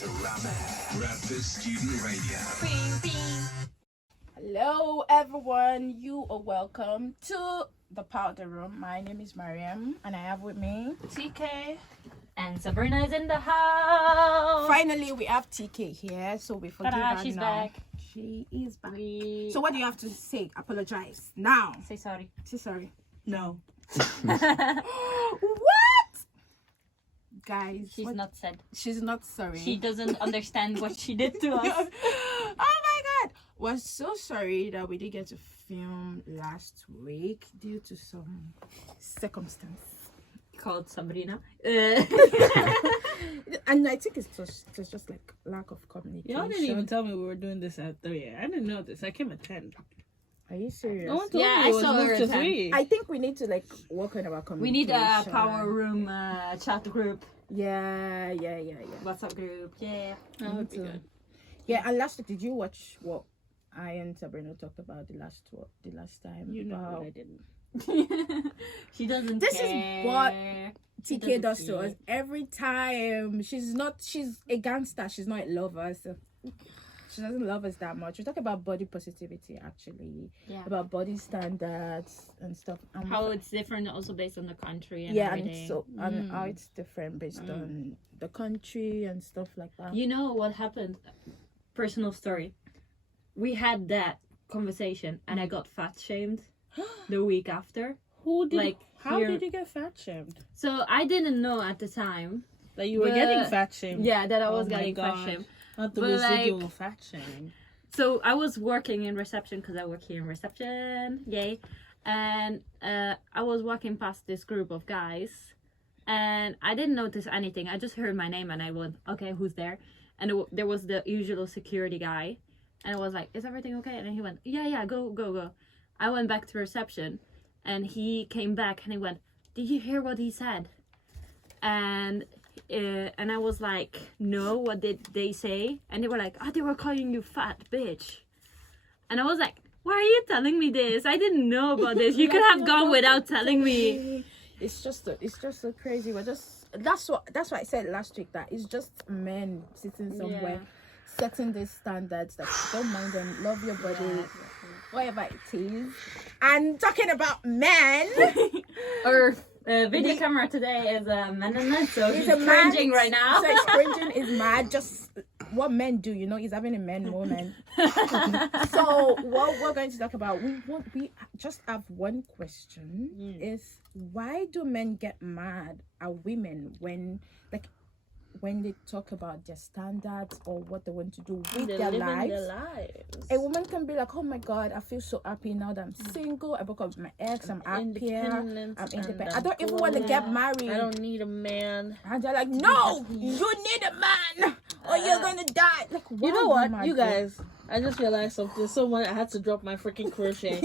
Breakfast Student Radio. Hello, everyone. You are welcome to the powder room. My name is Mariam, and I have with me TK and Sabrina is in the house. Finally, we have TK here, so we forgive her she's now. back. She is back. So, what do you have to say? Apologize now. Say sorry. Say sorry. No. What? Guys, She's not said. She's not sorry. She doesn't understand what she did to us. Oh my god. We're so sorry that we didn't get to film last week due to some circumstance. Called Sabrina. And I think it was just like lack of communication. Y'all didn't even tell me we were doing this at 3. I didn't know this. I came at 10. Are you serious? No one told Yeah, me I it was saw her moved to at 10. 3. I think we need to like work on our We need communication. a power room chat group. Yeah. WhatsApp group. Yeah. That would be good. Yeah, and last week, did you watch what I and Sabrina talked about the last time? You know about that I didn't. She doesn't This is care. what She TK doesn't does to care. us every time. She's a gangster. She's not a lover. So she doesn't love us that much. We talk about body positivity, actually. Yeah. About body standards and stuff. And How it's different also based on the country and yeah, everything. and how it's different based on the country and stuff like that. You know what happened? Personal story. We had that conversation and I got fat shamed the week after. Who did? Like, how here- did you get fat shamed? So I didn't know at the time. That you were But- getting fat shamed? Yeah, that I Oh was my getting fat God. shamed. Not the But, residual like- fat shaming. So I was working in reception because I work here in reception. Yay. And I was walking past this group of guys and I didn't notice anything. I just heard my name and I went, okay, who's there? And there was the usual security guy. And I was like, is everything okay? And he went, yeah, go. I went back to reception and he came back and he went, did you hear what he said? And I was like, no, what did they say? And they were like, they were calling you fat bitch. And I was like, why are you telling me this? I didn't know about this. You could have gone without telling me. It's just so crazy. That's what I said last week, that it's just men sitting somewhere setting these standards that don't mind them, love your body, whatever it is. And talking about men, Our video camera today is a man, so he's a man. cringing right now. So it's cringing is mad. Just what men do, he's having a man moment. So what we're going to talk about, we just have one question: is why do men get mad at women when they talk about their standards or what they want to do with their lives? A woman can be like, oh my god, I feel so happy now that I'm single, I broke up with my ex, I'm happier, I'm independent, I don't even want to get married. I don't need a man. And they're like, no, you need a man or you're gonna die. Like, You know what? why, You guys, I just realized something. Someone, I had to drop my freaking crochet.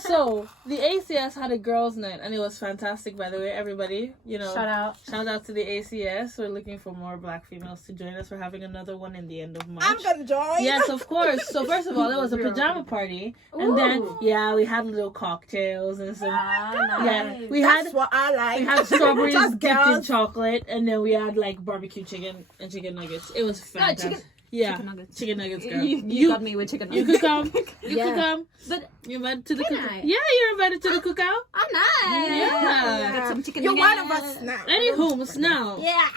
So, the ACS had a girls' night, and it was fantastic, by the way, everybody. Shout out. Shout out to the ACS. We're looking for more black females to join us. We're having another one in the end of March. I'm gonna join. Yes, of course. So, first of all, it was a pajama party. And then, we had little cocktails and some... Nice. we That's had... what I like. We had strawberries Just dipped in girls. chocolate, and then we had like barbecue chicken and chicken nuggets. It was fantastic. Chicken nuggets. Chicken nuggets, girl. You got me with chicken You nuggets. could come. You Yeah. could come. But You're invited to the Can cookout. I? Yeah, you're invited to the cookout. oh, nice. Yeah. Get some chicken You're one nuggets. of us now. Anywho, now Yeah.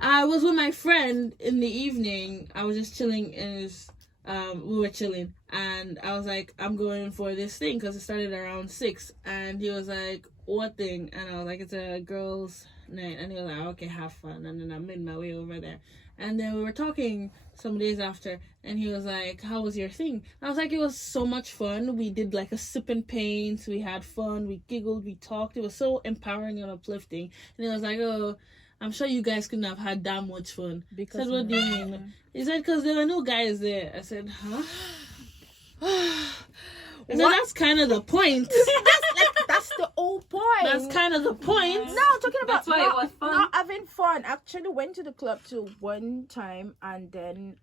I was with my friend in the evening. I was just chilling in his. We were chilling, and I was like, I'm going for this thing because it started around 6. And he was like, what thing? And I was like, it's a girls' night. And he was like, okay, have fun. And then I made my way over there. And then we were talking some days after, and he was like, how was your thing? I was like, it was so much fun. We did like a sip and paint. We had fun. We giggled. We talked. It was so empowering and uplifting. And he was like, oh, I'm sure you guys couldn't have had that much fun. Because I said, what do you mean? He said, because there were no guys there. I said, huh? I said, that's kind of the point. That's the whole point. That's kind of the point. No, talking about That's why it was fun. not having fun. Actually went to the club too one time, and then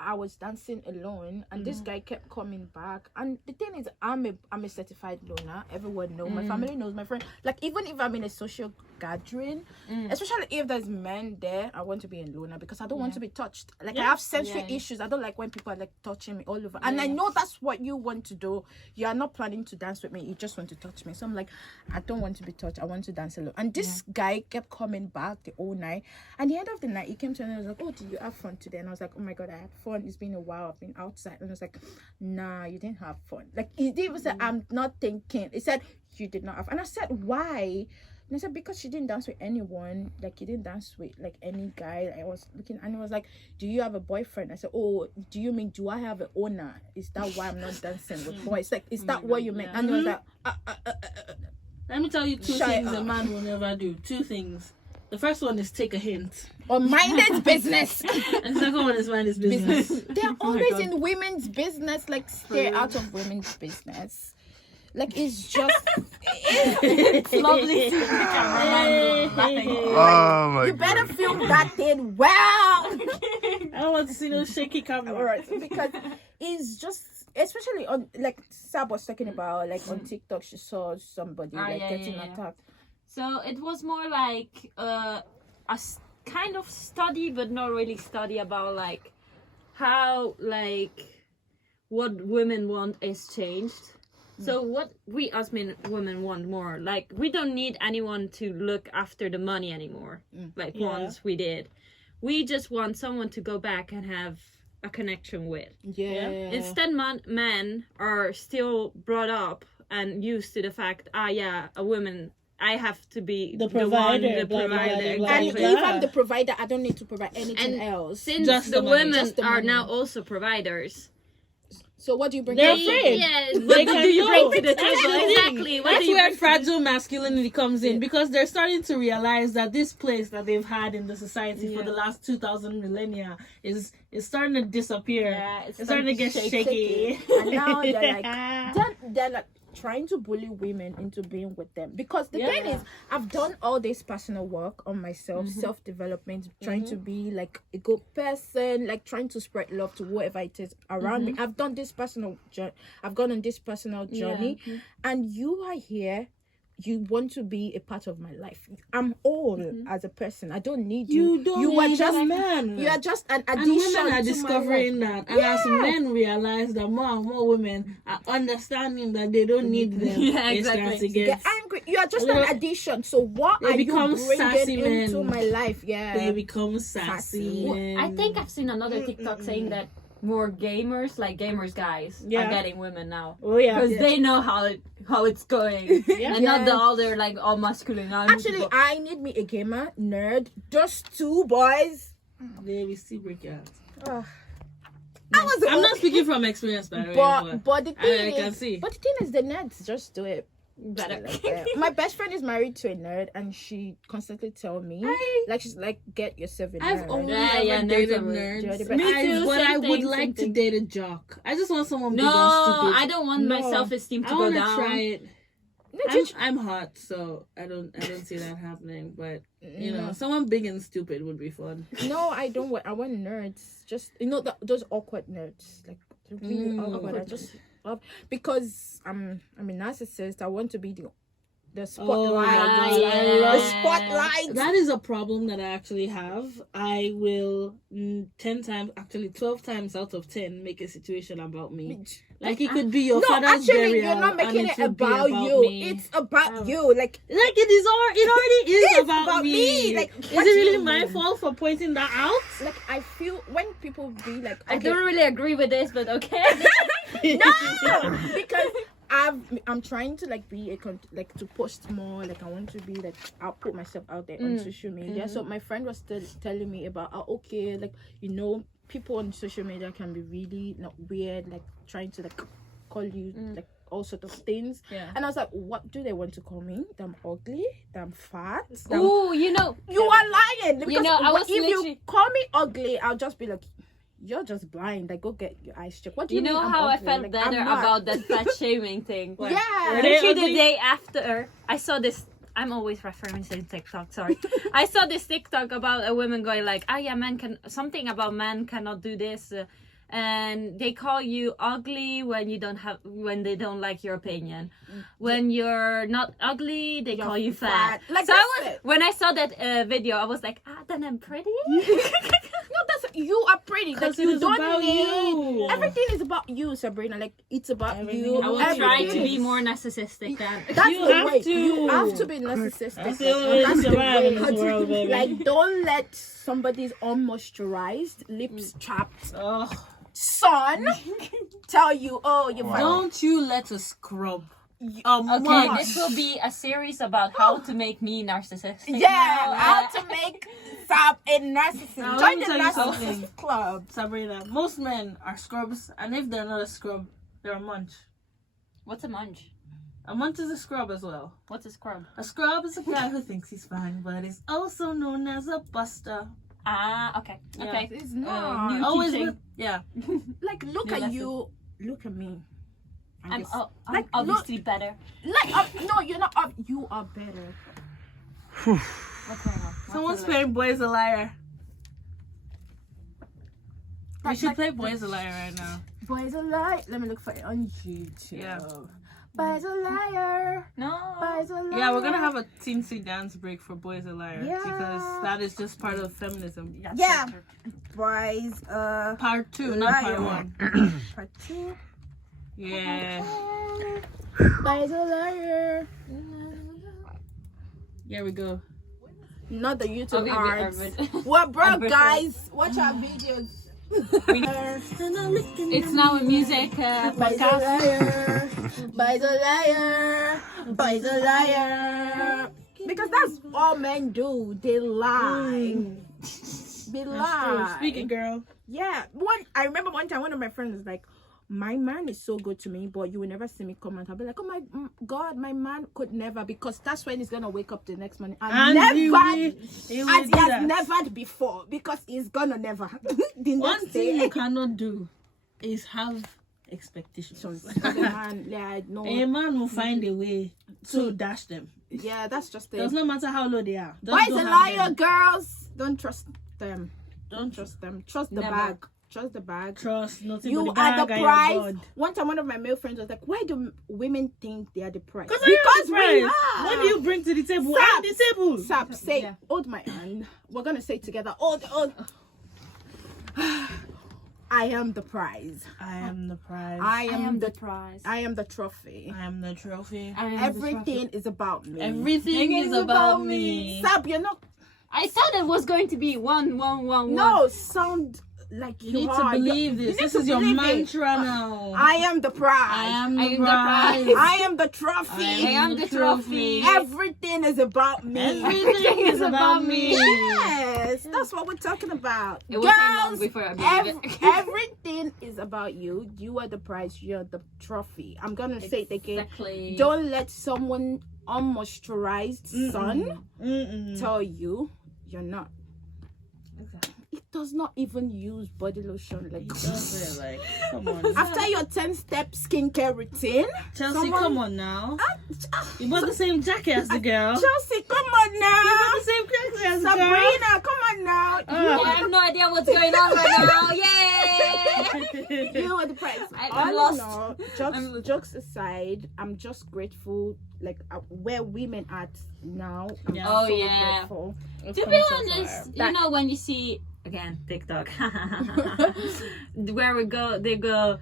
I was dancing alone, and this guy kept coming back. And the thing is, I'm a certified loner. Everyone knows. My family knows. My friend. Like, even if I'm in a social gathering, especially if there's men there, I want to be a loner because I don't want to be touched. Like, I have sensory issues. I don't like when people are like touching me all over. And I know that's what you want to do. You are not planning to dance with me. You just want to touch me. So I'm like, I don't want to be touched. I want to dance alone. And this guy kept coming back the whole night. And the end of the night, he came to me and I was like, oh, did you have fun today? And I was like, oh my God, I had fun. It's been a while. I've been outside. And I was like, nah, you didn't have fun. Like, he didn't even say, I'm not thinking. He said, you did not have. And I said, why? And I said, because she didn't dance with anyone. Like, you didn't dance with, like, any guy. I was looking, and he was like, do you have a boyfriend? I said, oh, do you mean, do I have an owner? Is that why I'm not dancing with boys? Like, is that what you meant? And he was like, Let me tell you two things a man will never do. Two things. The first one is take a hint. or mind his business. And the second one is mind his business. They're always in women's business. Like, stay out of women's business. Like, it's just It's lovely seeing the cameraman laughing. Oh my you god. better film that thing well. I don't want to see no shaky camera. Alright, because it's just, especially on, like Sab was talking about, like on TikTok, she saw somebody getting attacked. So it was more like kind of study, but not really study about like how like what women want is changed. So what we as women want more, like we don't need anyone to look after the money anymore, like once we did. We just want someone to go back and have a connection with. Yeah. Instead, men are still brought up and used to the fact, a woman, I have to be The one, provider, the blah, blah, provider. blah, blah, And Exactly. if I'm the provider, I don't need to provide anything And else. Since Just the the money. women Just the are money. now also providers. So what do you bring? They're to the afraid. Yeah, They what can do you bring know. to the That's table? the thing. Exactly. What That's do you where bring to the fragile masculinity comes in, because they're starting to realize that this place that they've had in the society for the last 2,000 millennia is starting to disappear. Yeah, it's starting to get shaky. And now they're like trying to bully women into being with them, because the thing is, I've done all this personal work on myself, self-development, trying to be like a good person, like trying to spread love to whoever it is around me. I've done this personal journey. I've gone on this personal journey, and you are here. You want to be a part of my life. I'm all as a person. I don't need you. You don't You are need just a man. You are just an And addition. women are to discovering my life. that. And as men realize that more and more women are understanding that they don't need them. Yeah, they start exactly. to Get get, angry. You are just Little- an addition. So what They are you become sassy bringing into men. my life? Yeah. they become sassy. Sassy. I think I've seen another TikTok saying that more gamers, like gamers guys, are getting women now. Oh yeah. Because they know how it's going. And not the other like all masculine. Actually, I need me a gamer nerd. Just two boys. They will still break your heart. I'm not speaking from experience, by the way. But the thing I can is, see. but the thing is, the nerds just do it better. My best friend is married to a nerd, and she constantly tell me, like, she's like, get yourself a nerd. I've only Yeah, ever nerds dated are weird. nerds. Me too, But same I would thing, like same to thing. date a jock. I just want someone big No, and stupid. I don't want my No. self-esteem to I go want to down. try it. No, I'm hot, so I don't see that happening. But you know, someone big and stupid would be fun. no, I don't want. I want nerds. Just those awkward nerds, like they're really awkward. I just love, because I'm a narcissist. I want to be the spotlight. God, yeah. I The love spotlight. that. Is a problem that I actually have. I will 10 times, actually 12 times out of 10, make a situation about me. Like it could be your No, father's actually, burial. you're not making and it would be about you. me. It's about you. Like, It already is It's about, about me. me. Like, is what it do really you my mean? fault for pointing that out? like I feel when people be like, I okay, don't really agree with this, but okay. no, because I'm trying to like be to post more. Like, I want to be like, I'll put myself out there on social media. So my friend was still telling me about, like, people on social media can be really not weird, like trying to like call you like all sort of things. Yeah. And I was like, what do they want to call me? That I'm ugly, that I'm fat. Ooh, you know. You are lying. Because I was if you literally- call me ugly, I'll just be like, you're just blind. Like, go get your eyes checked. What do you You mean know I'm how I ugly? felt Like, better I'm not. about that fat shaming thing? Yeah. Were they Literally the ugly? day after, I saw this. I'm always referencing TikTok. Sorry, I saw this TikTok about a woman going like, "Ah, yeah, something about men cannot do this." and they call you ugly when they don't like your opinion. When you're not ugly, they call you fat. Like so that's it. when I saw that video, I was like, then I'm pretty. No, that's you are pretty. Like Because it you is don't about need you. everything is about you, Sabrina. Like it's about you. I will try to Everything be is- more narcissistic then. That's You the have way. to. You have to be narcissistic. That's the only way to survive in this world, baby. Like, don't let somebody's unmoisturized, lips chapped Oh. son tell you, oh, you're fine. Don't you let us scrub. Okay, Month. this will be a series about how to make me narcissistic. Yeah, now. how to make Sab a narcissist. Now, let Join me the tell you something. narcissist club. Sabrina, most men are scrubs, and if they're not a scrub, they're a munch. What's a munch? A munch is a scrub as well. What's a scrub? A scrub is a guy who thinks he's fine, but is also known as a buster. Ah, okay. Yeah. Okay. It's not. new Always teaching. with, yeah. Like, look New at lesson. you. Look at me. I'm Like, obviously better. Like, no, you're not up. You are better. What's going on? Someone's playing Boy is a Liar. We That's should like- play Boy is a Liar right now. Boys are liar. Let me look for it on YouTube. Yeah. Boys are liar. No. Boys are liar. Yeah, we're gonna have a teensy dance break for Boy is a Liar Yeah. because that is just part of feminism. Yeah. Boys, Part 2, not part Liar. 1. part 2. Yeah. Boys are liar. Here we go. Not the YouTube Okay, arts. Arvid. Well, bro, Arvid. guys, watch our videos. It's now a music Boys a podcast. liar. Boys a liar. Boys a liar. Because that's all men do. They lie. They That's true. lie. Speaking, girl. Yeah. I remember one time one of my friends was like, my man is so good to me, but you will never see me comment. I'll be like, oh my God, my man could never, because that's when he's gonna wake up the next morning and And he never, will as do he that. has never before, because he's gonna never. The One next thing day, you cannot do is have expectations. the man, yeah, no, A man will find a way to dash them. yeah, that's just Does it. not matter how low they are. Just Why is don't a have liar, them. girls? Don't trust them. Don't Trust them. Trust the Never. bag. Trust the bag. trust nothing You but the are the bag and your prize. God. One time, one of my male friends was like, "Why do women think they are the prize?" Because we we are. are. What do you bring to the table? Sap. I'm the table. Sap, say, Yeah. hold my hand. We're gonna say it together. Hold. I am the prize. I am the prize. I am the. prize. I am the trophy. I am the trophy. Everything is about me. Everything is about me. Sap, you're not. I thought it was going to be one. No, sound like You need to are. believe You this. need This to is your believe it. mantra now. I am the prize. I am I the am the prize. prize. I am the trophy. I am the trophy. Everything is about me. Everything is about me. Yes, that's what we're talking about. It will take long Girls, before I believe it. everything is about you. You are the prize. You're the trophy. I'm gonna say it again. Exactly. Don't let someone unmoisturized son Mm-mm. tell you you're not. It does not even use body lotion. Like Just like, come on. after your 10-step skincare routine, Chelsea, someone- come on now. Ah, You bought the same jacket as the girl. You Chelsea, come on bought now. the same jacket as the girl. Sabrina, come on now. I have no idea what's going on right now. Yay! You are the prize. I'm All in lost. all, I'm- jokes aside, I'm just grateful, like where women are now. I'm Yeah. Oh, so yeah. grateful. We've To come be so honest, far. you know when you see again TikTok where they go,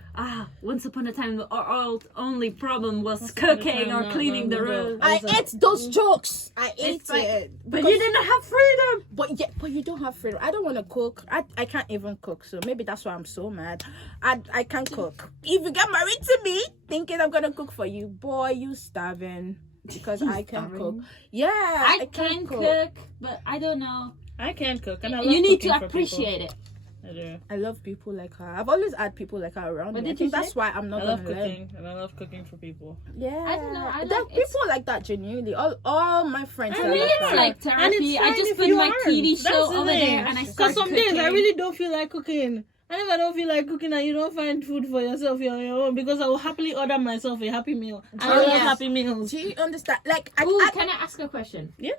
once upon a time our only problem was Once upon a cooking time, or not cleaning the long ago. room. I ate those jokes. I ate It's like- it. But Because- you didn't have freedom. but you don't have freedom. I don't want to cook. I can't even cook, so maybe that's why I'm so mad. I can't cook. If you get married to me thinking I'm gonna cook for you, boy, you starving because I can starving? cook. Yeah, I can cook, but I don't know. I can cook, and I love You need cooking to for appreciate it. people. I do. I love people like her. I've always had people like her around What me. I did you think that's say? why I'm I not love gonna learn. cooking, and I love cooking for people. Yeah, I don't know, I there are like- it's- people like that genuinely. All my friends. I are mean, like It's that. like And it's therapy. I fine just if put you my aren't. TV That's show the over thing. there and I start Because some days I cooking. really don't feel like cooking. And if I don't feel like cooking and you don't find food for yourself, you're on your own. Because I will happily order myself a Happy Meal. I love yes. Happy Meals. Do you understand? Like, Ooh, I can I ask a question? Yeah.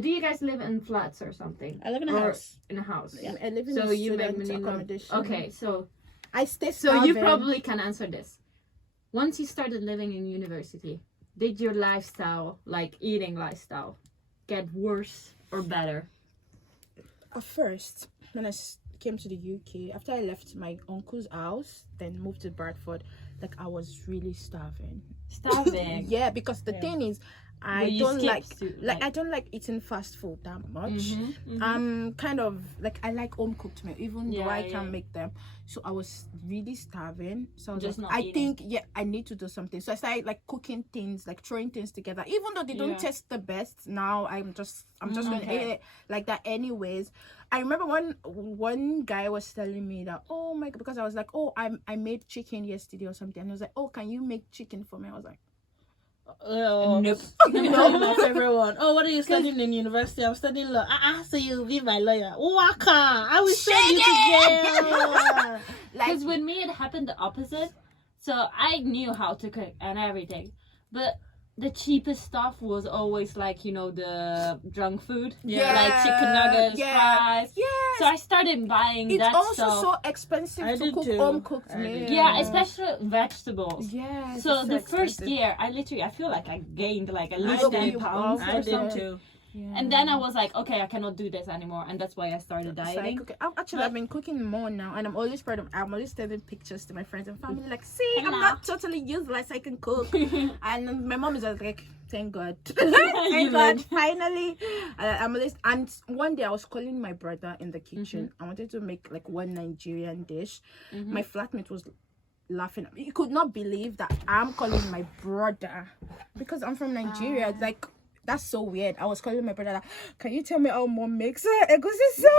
Do you guys live in flats or something? I live in a Or house. in a house? I live in So a you make student minimum. accommodation. Okay, so I stay So starving. you probably can answer this. Once you started living in university, did your lifestyle, like eating lifestyle, get worse or better? At first, when came to the UK, after I left my uncle's house, then moved to Bradford, like I was really starving. Starving. Yeah, because the thing is, I But you don't skipped like to, I don't like eating fast food that much. Mhm. I'm kind of like I like home cooked meal, even though Yeah, I can yeah. make them. So I was really starving. So I was Just like, not I eating. think I need to do something. So I started like cooking things, like throwing things together, even though they don't Yeah. taste the best. Now I'm just gonna Okay. eat it like that anyways. I remember one guy was telling me that, oh my god, because I was like, oh, I made chicken yesterday or something, and he was like, oh, can you make chicken for me? I was like, Nope. No, my favorite one. Oh, what are you studying in university? I'm studying law. So you'll be my lawyer. Waka! I will send you to jail. Because with me it happened the opposite. So I knew how to cook and everything, but the cheapest stuff was always like, you know, the junk food, like chicken nuggets, fries. Yeah. So I started buying It's that also stuff. so expensive I to did cook too. home cooked I meal. did. Yeah, especially vegetables. Yeah. So the first expensive. year, I feel like I gained like at least know 10 you pounds. are. I or did something. too. Yeah. And then I was like, okay, I cannot do this anymore, and that's why I started So I dieting. cook- I've been cooking more now, and I'm always sending pictures to my friends and family, like, see, Hello. I'm not totally useless. I can cook. And my mom is just like, thank God, thank God, learned. finally. I'm always, and one day I was calling my brother in the kitchen. I wanted to make like one Nigerian dish. My flatmate was laughing at me. You could not believe that I'm calling my brother because I'm from Nigeria. Like, that's so weird. I was calling my brother like, can you tell me how mom makes egusi soup?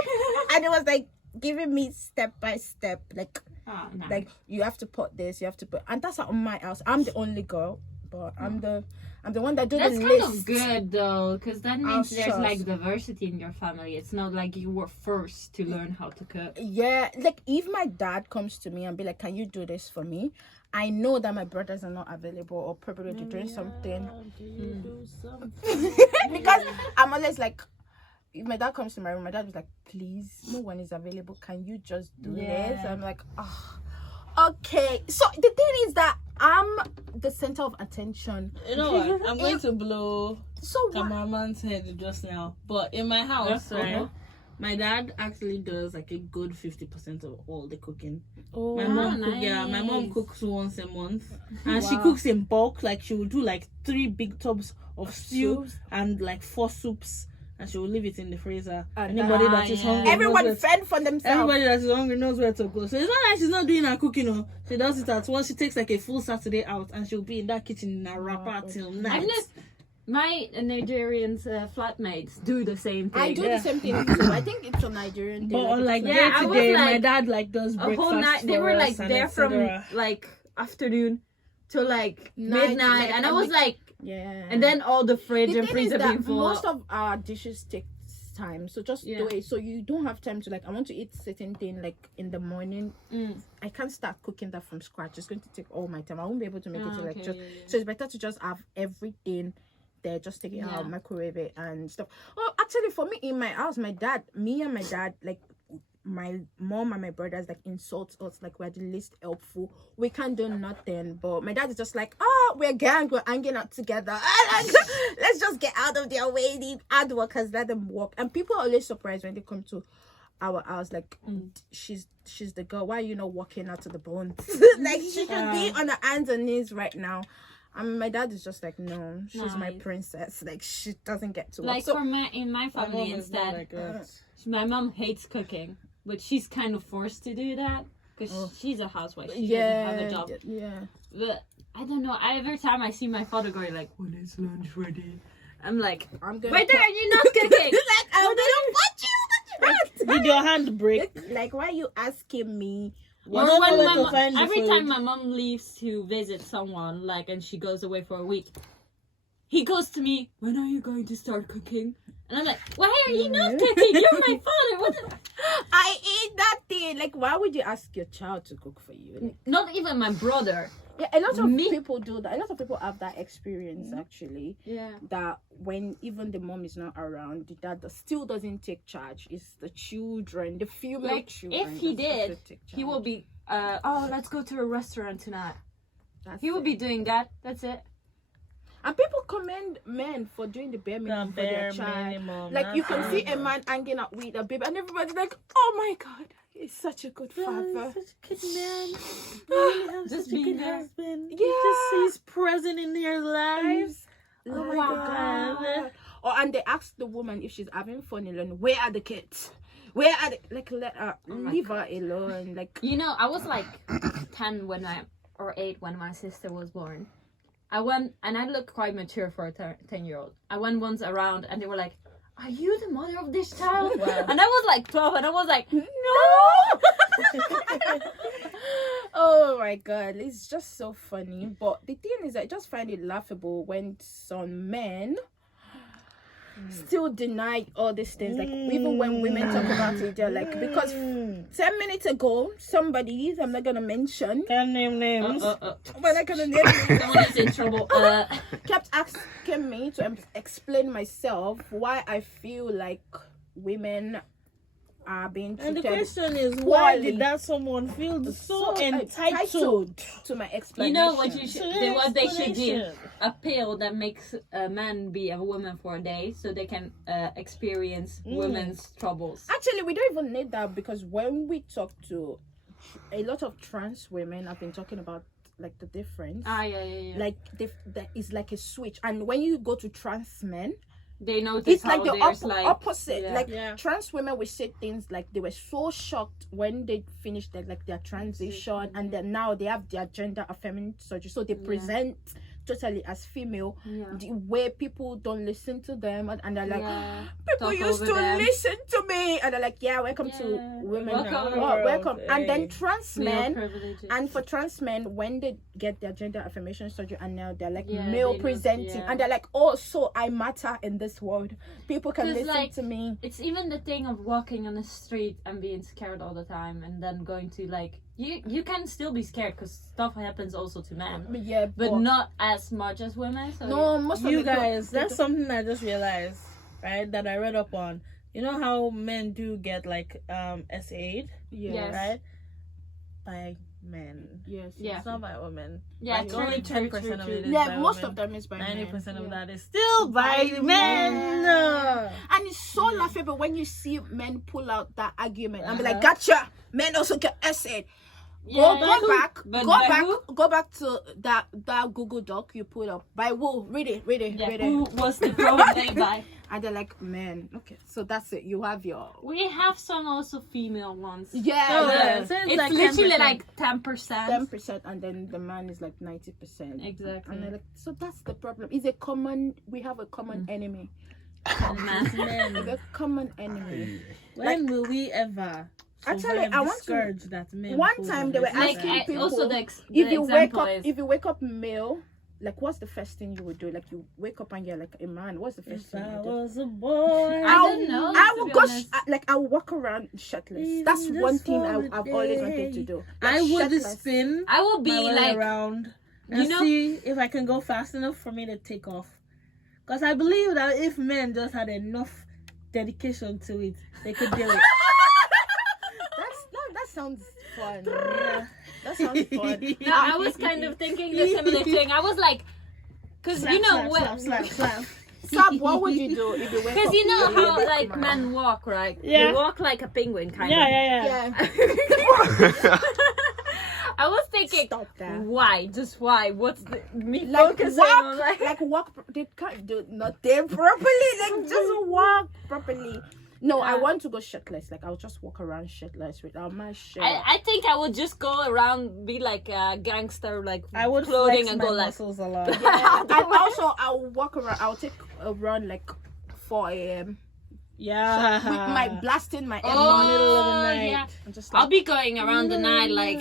And it was like giving me step by step, like Oh, nice. like you have to put this, you have to put, and that's at my house. I'm the only girl, but I'm the one that do That's the kind list. of good though, because that means there's shush. like diversity in your family. It's not like you were first to learn how to cook. Yeah, like if my dad comes to me and be like, can you do this for me? I know that my brothers are not available or probably they're doing something. Do you do something? Because I'm always like, if my dad comes to my room, my dad was like, please, no one is available. Can you just do this? I'm like, oh, okay. So the thing is that I'm the center of attention. You know what? I'm going to blow So what? cameraman's head just now. But in my house, That's right? all. My dad actually does like a good 50% of all the cooking. Oh, My mom my mom nice. cooks once a month, and she cooks in bulk. Like she will do like 3 big tubs of stew soups. and like 4 soups, and she will leave it in the freezer. And Anybody that is yeah. hungry, knows everyone where fend for themselves. everybody that is hungry knows where to go. So it's not like she's not doing her cooking. Oh, she does it at once. She takes like a full Saturday out, and she'll be in that kitchen in a wrapper till night. I'm just my Nigerians flatmates do the same thing. I do the same thing too. I think it's a Nigerian thing. But on like Yeah, day I to was day, like- my dad like does A breakfast whole night. They for were us like and there from etc. like afternoon to like Night, midnight, like, and I and was we- like, yeah. and then all the fridge the and thing is freezer that being full. most of our dishes take time, so just do Yeah. it. So you don't have time to like, I want to eat certain thing like in the morning. I can't start cooking that from scratch. It's going to take all my time. I won't be able to make it to like Okay, just. yeah. So it's better to just have everything there, just take it Yeah. out, microwave it and stuff. Oh, actually, for me in my house, me and my dad, like my mom and my brothers like insult us like we're the least helpful. We can't do nothing, but my dad is just like, oh, we're gang, we're hanging out together. Let's just get out of their way. The hard workers, let them work. And people are always surprised when they come to our house, like she's the girl. Why are you not walking out to the bones? Like she should be on her hands and knees right now. My dad is just like, no, she's my Nice. princess. Like she doesn't get to work. Like So for in my My family mom is not instead, like that. my mom hates cooking, but she's kind of forced to do that because she's a housewife. She doesn't have a job. yeah. But I don't know. Every time I see my father going like, when is lunch ready? I'm like, I'm gonna why are you not cooking? like I'm gonna watch you. Did your hand break? Like, why are you asking me? Or Whatever when way my to mom, find the every food. time my mom leaves to visit someone, like, and she goes away for a week, he goes to me, when are you going to start cooking? And I'm like, why are you not cooking? You're my father. What the... I eat that thing. Like, why would you ask your child to cook for you? Like, Not even my brother. yeah, a lot of Me? people do that. A lot of people have that experience actually. Yeah. That when even the mom is not around, the dad still doesn't take charge. It's the children, the female Like, children. if he that's supposed did, to take he will charge. be oh, let's go to a restaurant tonight. That's He would it. be doing that. That's it. And people commend men for doing the bare minimum for their child. minimum. Like you can see a man hanging out with a baby, and everybody's like, "Oh my God, he's such a good father." Such a good man. Really have Just such a being good there. husband. Yeah. He's present in their lives. Oh my Wow. God. Or and they ask the woman if she's having fun alone. Where are the kids? Where are they? Like let her leave her alone. Like You know, I was like 10 or 8 when my sister was born. I went, and I look quite mature for a 10-year-old. I went once around, and they were like, "Are you the mother of this child?" Wow. And I was like 12, and I was like, "No." oh my God, it's just so funny. But the thing is, I just find it laughable when some men still deny all these things. Like even when women talk about it, they're like, because 10 minutes ago, somebody, I'm not gonna mention, Can't name names. we're not gonna name names, Someone is in trouble. kept asking me to explain myself why I feel like women are being And the treated question is, why poorly. did that someone feel so So entitled? to my You explanation. know what you should, To what they should do? explanation. A pill that makes a man be a woman for a day, so they can experience women's troubles. Actually, we don't even need that, because when we talk to a lot of trans women, I've been talking about like the difference. Yeah. Like there is like a switch, and when you go to trans men, They notice it's like how the there's like opposite. yeah. Like Yeah. trans women will say things like they were so shocked when they finished their transition, and then now they have their gender affirming surgery, so they present totally as female. Yeah. The way people don't listen to them, and they're like, Yeah. people Talk used over to them. listen to me, and they're like, yeah, welcome to Yeah. women. Welcome. Welcome. And then Hey. trans Male men, privileges. and for trans men, when they get their gender affirmation surgery, and now they're like Yeah, male they know- presenting, yeah. and they're like, oh, so I matter in this world. People can 'Cause, listen like, to me. It's even the thing of walking on the street and being scared all the time, and then going to like you can still be scared because stuff happens also to men, But yeah, but not as much as women. So no, most of You it don't- guys, they that's don't- something I just realized, right? That I read up on. You know how men do get like SA'd, Yes. Yes. right? By men. Yes. Yeah. It's not by women. yeah, Like, true, only true, 10% true, of true. it is Yeah, by most women. of them is by 90% men. of Yeah. that is still by men. And it's so laughable when you see men pull out that argument and be like, Uh-huh. gotcha, men also get essay. Yeah, Go back, but go by back, who? go back to that Google Doc you put up. By who? Read it. Yeah, who was the problem by? And they're like, man, okay, so that's it. You have your We have some also female ones. yeah, Oh, yeah. yeah. So It's like literally 10%. like 10%. 10%, and then the man is like 90%. Exactly. And they're like, so that's the problem. It's a common. We have a common enemy. Man. men. It's a common enemy. When will we ever Actually, survive I the want to- scourge that men One pose time on they were us? Like asking people, also the if you wake example up, is if you wake up male, like what's the first thing you would do? Like you wake up and you're like a man. What's the first If thing I you do? was a boy, I don't know. I to will be go honest. like I will walk around shirtless. Even That's just one thing for I've a always day. wanted to do. I Like, would shirtless. spin I will be my way like around and you know- see if I can go fast enough for me to take off. Because I believe that if men just had enough dedication to it, they could do it. That sounds fun. Yeah. That sounds fun. No, I was kind of thinking the similar thing. I was like, because you know slap, slap, slap. Stop. What would you do if you wake because up? you know early how and like come men walk, right? Yeah. They walk like a penguin, kind Yeah, of. yeah, yeah. Yeah. I was thinking, Stop that. why? Just why? What's the me Like focusing walk, on? like walk. They can't do nothing properly. Like just walk properly. No, I want to go shirtless. Like I'll just walk around shirtless without my shirt. I think I would just go around, be like a gangster, like I would clothing flex and my go like. muscles a lot. Yeah, and also I'll walk around. I'll take a run like 4 a.m. Yeah. with my blasting my Oh, AirPods. middle of the night. yeah. I'm just I'll like, be going around the night like.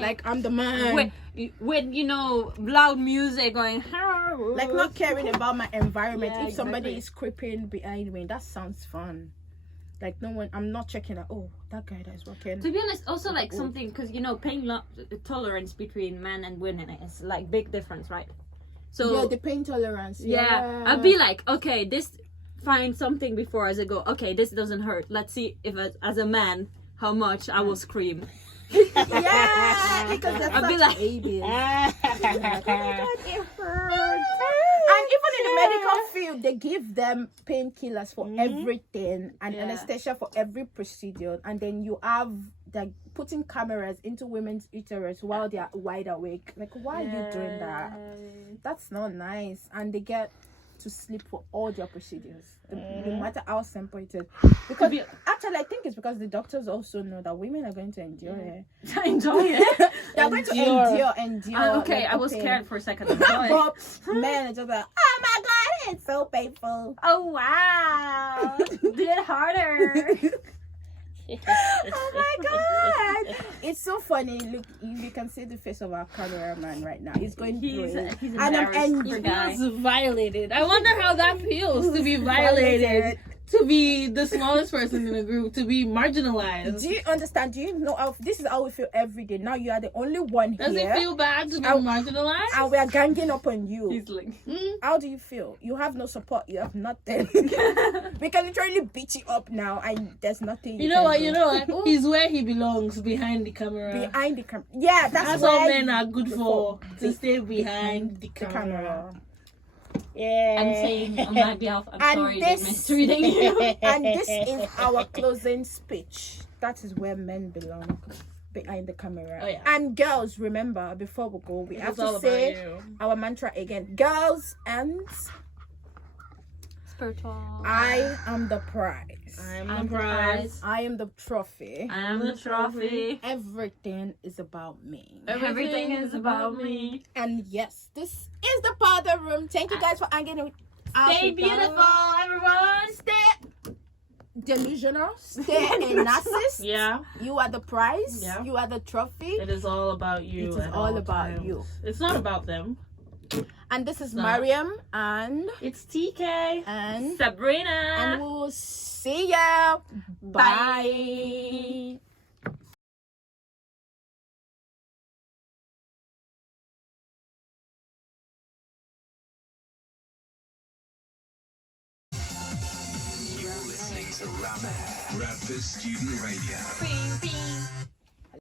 like I'm the man. with you know loud music going. Like not caring about my environment. Yeah, If somebody exactly. is creeping behind me, that sounds fun. Like no one, I'm not checking out. Oh, that guy that is walking. To be honest, also like something because you know pain tolerance between men and women is like big difference, right? So Yeah, the pain tolerance. yeah, I'll be like, okay, this find something before as I go. Okay, this doesn't hurt. Let's see if as a man how much I will scream. Yeah, because they're I'll be such like- babies. Like, oh my God, it hurts. And even in the medical field, they give them painkillers for everything and Yeah. anesthesia for every procedure. And then you have like putting cameras into women's uterus while they are wide awake. Like, why are you doing that? That's not nice. And they get to sleep for all their procedures, no matter how simple it is. Because actually, I think it's because the doctors also know that women are going to endure it. Enjoy it. They're going to endure. Okay, like, I was the scared pain. for a second. Enjoy it. But men are just like, oh my God, it's so painful. Oh wow! Did it harder. Oh my God, it's so funny. Look, you can see the face of our cameraman right now. He's going through it. He's And I'm embarrassed. Poor guy. Feels violated. I wonder how that feels to be violated, to be the smallest person in the group, to be marginalized. Do you understand? Do you know how this is how we feel every day? Now you are the only one Does here. it feel bad to be I- marginalized? And we are ganging up on you. He's like, How do you feel? You have no support. You have nothing. We can literally beat you up now, and there's nothing. You know what? can You do. know what? He's where he belongs, behind the camera. Behind the camera. Yeah, That's where all men are good for, to Be- stay behind the the camera. camera. Yeah. I'm saying on my behalf, I'm And sorry this- they're mistreating you. And this is our closing speech. That is where men belong. Behind the camera. Oh, yeah. And girls, remember, before we go, we have It's all to about say you. our mantra again. Girls, and Spiritual. I am the prize. I'm I'm the prize. I am the trophy. I am the trophy. Everything is about me. Everything is about me. And yes, this is the powder room. Thank you guys for hanging with us. Stay beautiful, everyone. Stay delusional. Stay a narcissist. Yeah, You are the prize. Yeah. You are the trophy. it is all about you. It is at all about times. you. It's not about them. And this is No. Mariam and It's TK. Sabrina. and we'll see ya. Bye. You're listening to Rapper Student Radio. Bing, bing.